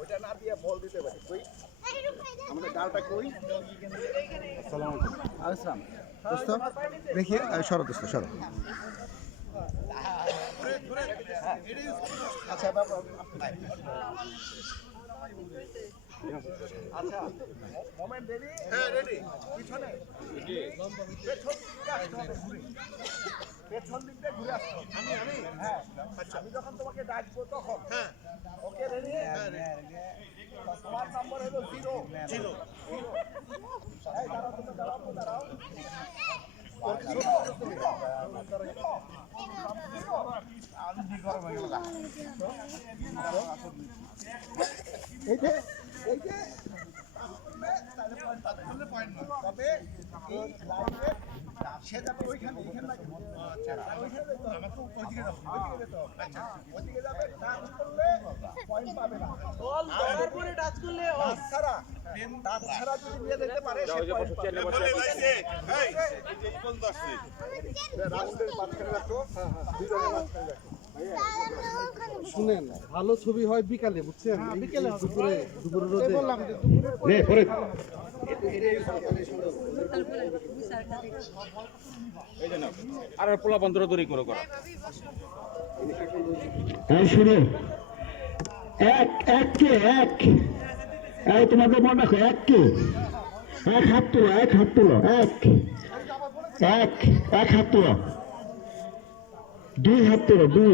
ওইটা না দিয়ে বল দিতে পারি কই আমাদের ডালটা কই আসসালামু আলাইকুম দোস্ত দেখি সরো দোস্ত সরো আচ্ছা বাবা আচ্ছা মোমেন্ট রেডি হ্যাঁ রেডি পিছনে পেছন দিক দিয়ে ঘুরে আসছো আমি হ্যাঁ আচ্ছা আমি যখন তোমাকে ডাকবো তখন হ্যাঁ ওকে রেডি হ্যাঁ তোমার নাম্বার হলো 0 এই দাঁড়াও তুমি দাঁড়াও এই যে তবে সে যাবে ওইখানে ওইদিকে যাবে টাচ করলে পয়েন্ট পাবে না তারপরে টাচ করলে টাচ ছাড়া যদি নিয়ে যেতে পারে সে পয়েন্ট পাবে রাউন্ডের মাঝখানে রাখো দুজনের মাঝখানে রাখো শুনেন ভালো ছবি হয় বিকালে বুঝছেন বিকালে দুপুরে রোদে বললাম যে দুপুরে পরে আর পোলা বন্ধ দূরে করো শুনো তোমাদের মনে রাখো এক হাত তোলো এক হাত তোলো 2 হাত তোলো 2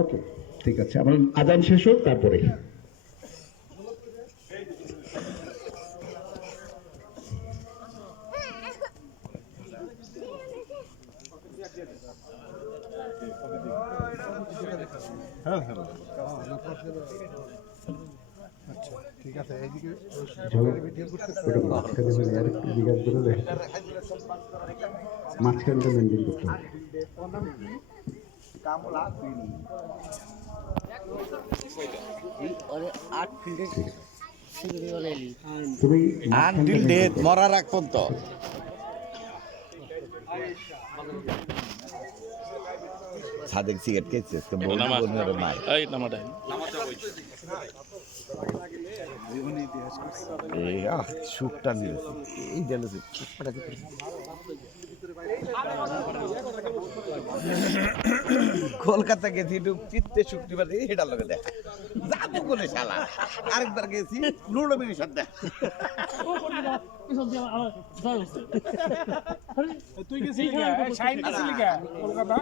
ওকে ঠিক আছে আমার আজান শেষ হোক তারপরে আচ্ছা ঠিক আছে এইদিকে মাঝখানটা মেনটেন করতে হবে আনটিল ডেথ মরার আগ পর্যন্ত সাদেক সিগারেট খেয়েছে তো নাই এই নামাটা সুখটা নিয়েছে এই গেল কলকাতা গেছি একটু চিত্তে শুক্তি পারে সেটার লোকে দেখ যাবো কোনে শালা আরেকবার গেছি লুড়ো মিনি সাথে তুই গেছিলি শাইন গেছিলি কেন কলকাতা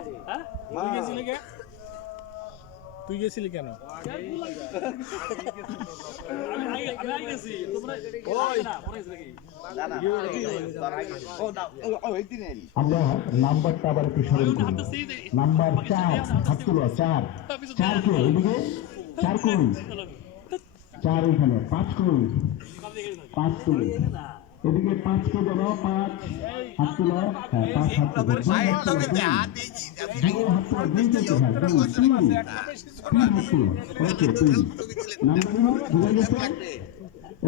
তুই গেছিলি কেন আমরা নাম্বারটা আবার একটু স্মরণ করি নাম্বার 4 হাত তুলো 4 কে এদিকে 4 কই 4 এখানে 5 কই 5 কই এদিকে 5 কে দাও 5 হাত তুলো হ্যাঁ 5 হাত তুলো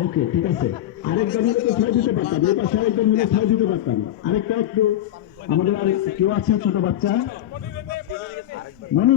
ওকে ঠিক আছে আরেকটা মিলে তো 6 দিতে পারতাম এই পাশে আরেকটা মিলে 6 দিতে পারতাম আরেকটা একটু আমাদের আর কেউ আছে ছোট বাচ্চা মনি